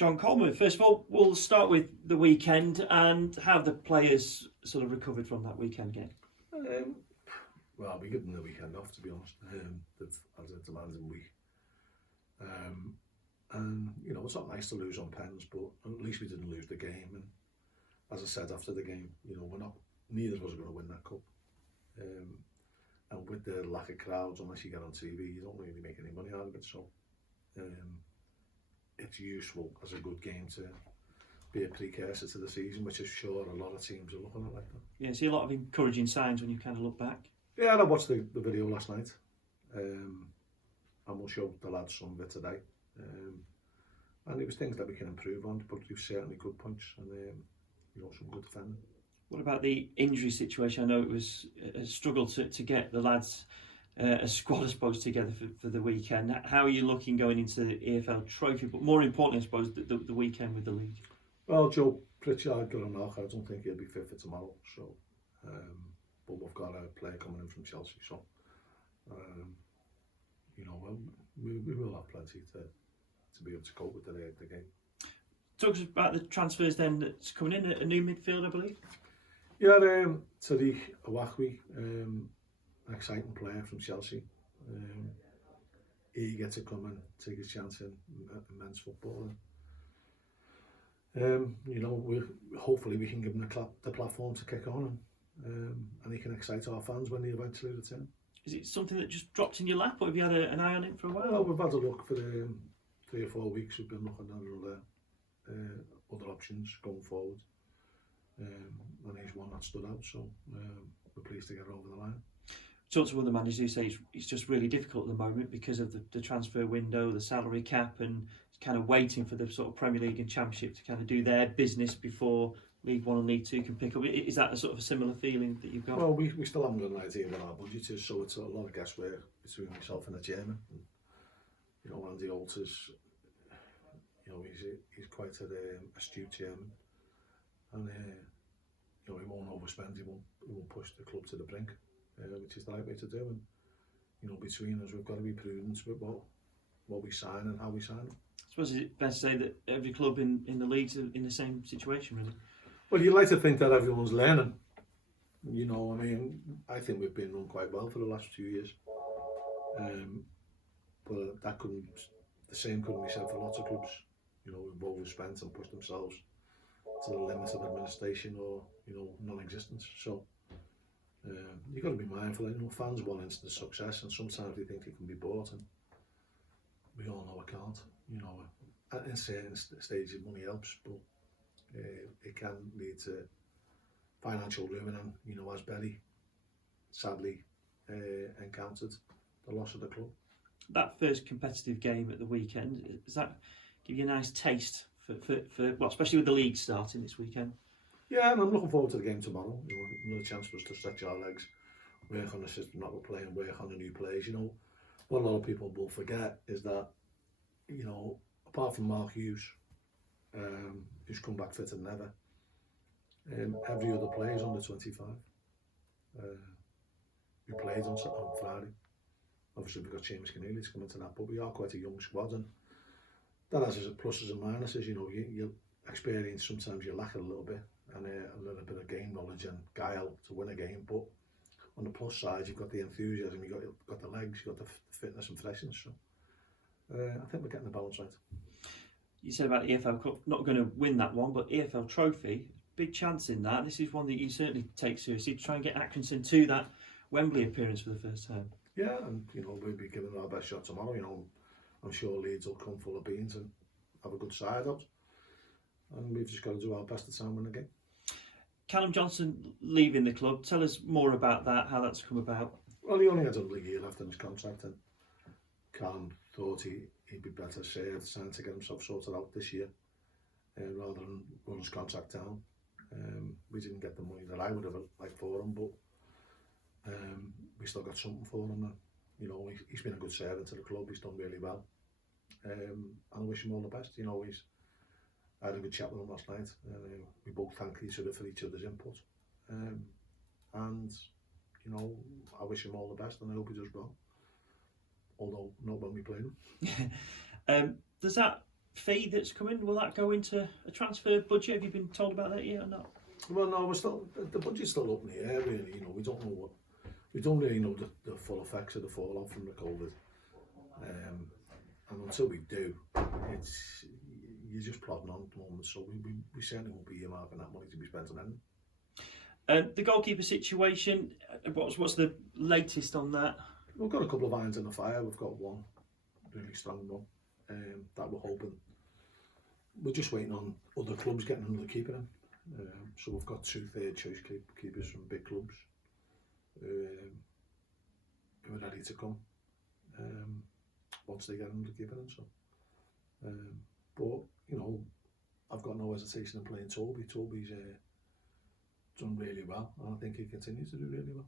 John Coleman. First of all, we'll start with the weekend and how the players sort of recovered from that weekend game. Well, we give them the weekend off, to be honest. As a demanding week. And, you know, it's not nice to lose on pens, but at least we didn't lose the game. And as I said after the game, you know, neither of us are going to win that cup. And with the lack of crowds, unless you get on TV, you don't really make any money out of it. So it's useful as a good game to be a precursor to the season, which I'm sure a lot of teams are looking at like that. Yeah, see a lot of encouraging signs when you kind of look back. Yeah, I watched the video last night, and we'll show the lads some of it today. And it was things that we can improve on, but you've certainly good punch and you know, some good defending. What about the injury situation? I know it was a struggle to get the lads, a squad I suppose, together for the weekend. How are you looking going into the EFL Trophy, but more importantly I suppose the weekend with the league? Well, Joe Pritchard got a knock. I don't think he'll be fit for tomorrow, so but we've got a player coming in from Chelsea, so you know, we will have plenty to be able to cope with the game. Talk to us about the transfers then that's coming in, a new midfield I believe. Yeah, Tariq Awakwi, an exciting player from Chelsea, eager to come and take his chance in men's football. You know, hopefully we can give him the platform to kick on, and he can excite our fans when they eventually return. Is it something that just dropped in your lap, or have you had an eye on it for a while? Well, we've had a look for the 3 or 4 weeks. We've been looking at other options going forward, and he's one that stood out, so we're pleased to get over the line. Talk to other managers who say it's just really difficult at the moment because of the transfer window, the salary cap, and kind of waiting for the sort of Premier League and Championship to kind of do their business before League One and League Two can pick up. Is that a sort of a similar feeling that you've got? Well, we still haven't got an idea what our budget is, so it's a lot of guesswork between myself and the chairman. And, you know, Andy Alters, you know, he's quite an astute chairman, and you know, he won't overspend, he won't push the club to the brink, which is the right way to do. And you know, between us, we've got to be prudent with what we sign and how we sign it. I suppose it's best to say that every club in the leagues are in the same situation, really. Well, you like to think that everyone's learning. You know, I mean, I think we've been run quite well for the last few years. But the same couldn't be said for lots of clubs. You know, we've overspent and pushed themselves to the limits of administration or, you know, non-existence. So you've got to be mindful. You know, fans want instant success, and sometimes they think they can be bought, and we all know it can't. You know, at certain stages money helps, but it can lead to financial ruin, and you know, as Berry sadly encountered the loss of the club. That first competitive game at the weekend, does that give you a nice taste for well, especially with the league starting this weekend? Yeah, and I'm looking forward to the game tomorrow. You know, another chance for us to stretch our legs, work on the system that we're playing, work on the new players. You know, what a lot of people will forget is that, you know, apart from Mark Hughes, who's come back fitter than ever, every other player is under 25. We played on Friday. Obviously we've got James Keneally to come into that, but we are quite a young squad, and that has its pluses and minuses. You know, you experience, sometimes you lack it a little bit, and a little bit of game knowledge and guile to win a game, but on the plus side you've got the enthusiasm, you've got the legs, you've got the fitness and freshness. So I think we're getting the balance right. You said about the EFL Cup, not going to win that one, but EFL Trophy, big chance in that. This is one that you certainly take seriously, to try and get Accrington to that Wembley appearance for the first time. Yeah, and you know, we'll be giving our best shot tomorrow. You know, I'm sure Leeds will come full of beans and have a good side out, and we've just got to do our best to try and win the game. Callum Johnson leaving the club, tell us more about that, how that's come about. Well, he only had a year left in his contract, and Callum thought he'd be better served trying to get himself sorted out this year rather than run his contract down. We didn't get the money that I would have liked for him, but we still got something for him. And, you know, he's been a good servant to the club. He's done really well, and I wish him all the best. You know, I had a good chat with him last night. We both thanked each other for each other's input, and you know, I wish him all the best, and I hope he does well. Although not when we play him. Does that fee that's coming, will that go into a transfer budget? Have you been told about that yet or not? Well, no, the budget's still up in the air, really. You know, we don't really know the full effects of the fallout from the COVID. And until we do, you're just plodding on at the moment. So we certainly won't be earmarking that money to be spent on anything. The goalkeeper situation, what's the latest on that? We've got a couple of irons in the fire. We've got one really strong one that we're hoping. We're just waiting on other clubs getting another keeper in. So we've got 2 third choice keepers from big clubs who are ready to come once they get another keeper in. So, but you know, I've got no hesitation in playing Toby. Toby's done really well, and I think he continues to do really well.